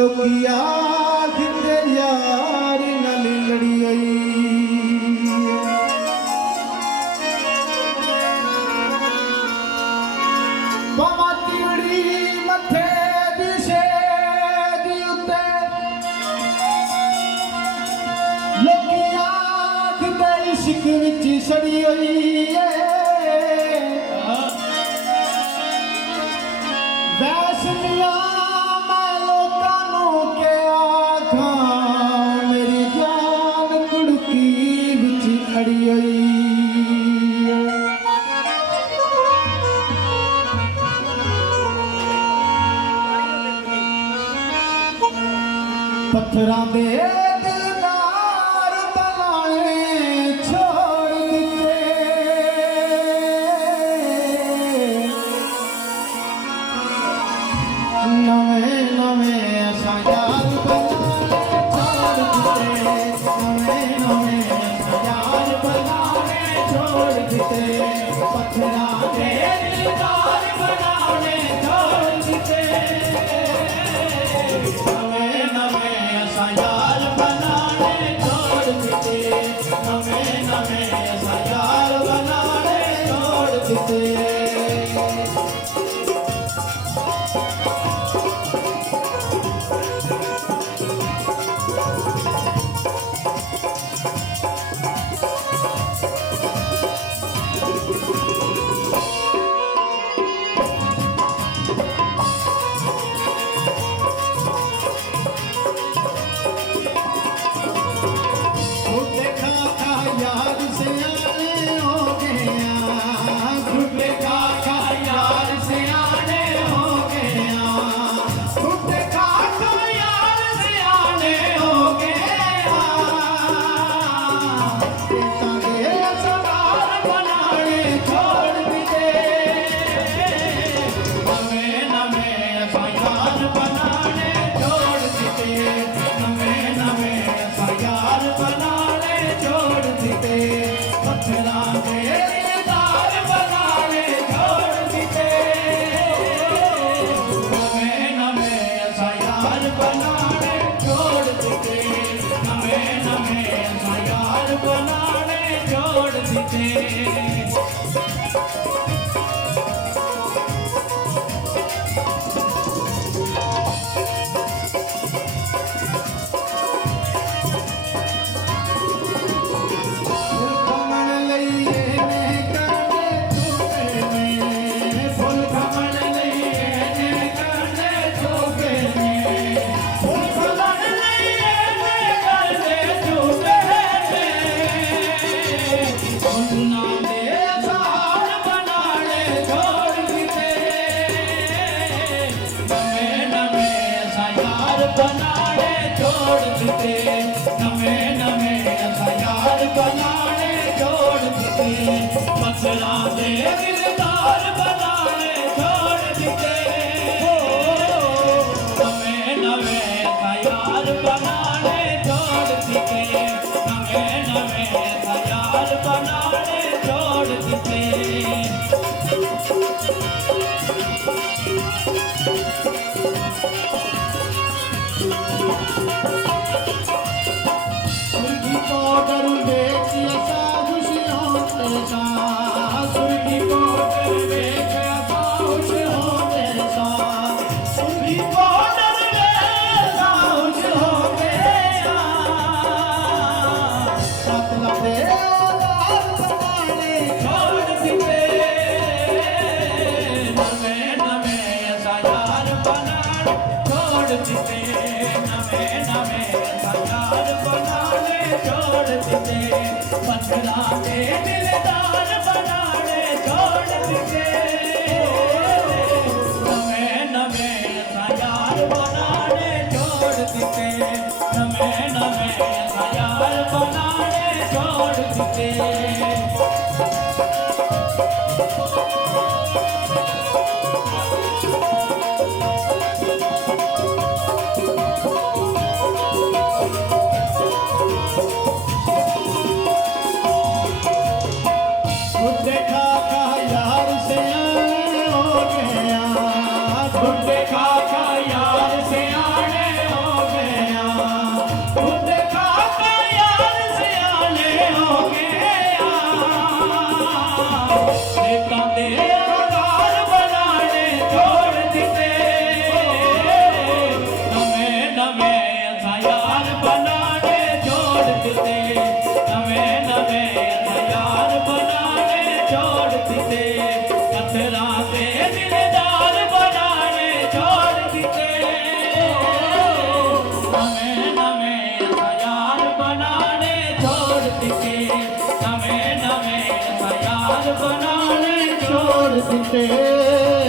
Lochia खिंदे यार नाल लड़ी आई बाबा तिवड़ी मथे दिशे दी उत्ते लोकिया खिंदे इश्क विच सड़ी होई वैसनिया मैं लोकां के आखा मेरी जान कुड़की विच खड़ी होई पत्थरां दे दिलदार बनाने छोड़ दिते नवे नवे असा यार बनाने छोड़ दिते नवे नवे असा यार बनाने छोड़ दिते पत्थरां दे दिलदार बनाने छोड़ दिते नवे नवे असा यार बनाने छोड़ दिते नवे नवे असा यार बनाने छोड़ दिते यार से आने हो गया घुटे खा यार से आने हो गया घुटे खा यार से आने हो गया तारे सवार बनाने छोड़ दिते नवे नवे असा यार बनाने छोड़ दिते नवे नवे असा यार बनाने छोड़ दिते पत्थरां दे दिलदार बनाने छोड़ दिते नवे नवे असा यार बनाने छोड़ दिते नवे नवे असा यार बनाने छोड़ दिते बनाने छोड़ दिते नवे नवे असा यार बनाने छोड़ दिते पत्थरां दे दिलदार बनाने छोड़ दिते नवे नवे असा यार बनाने छोड़ दिते नवे नवे असा यार बनाने छोड़ दिते पाउडर देख असा खुशियों तेसा सुर्खी पाउडर देख असा खुश हो तेसा सुर्खी पाउडर देख असा खुश हो गया सतला दे यार बनाने छोड़ दिते नवे नवे असा यार बनाने छोड़ दिते नवे नवे असा यार बनाने छोड़ दिते पत्थरां दे दिलदार बनाने छोड़ दिते नवे नवे असा यार बनाने छोड़ दिते नवे नवे असा यार बनाने छोड़ दिते देखा यार से आने हो गया बनाने छोड़ दिते।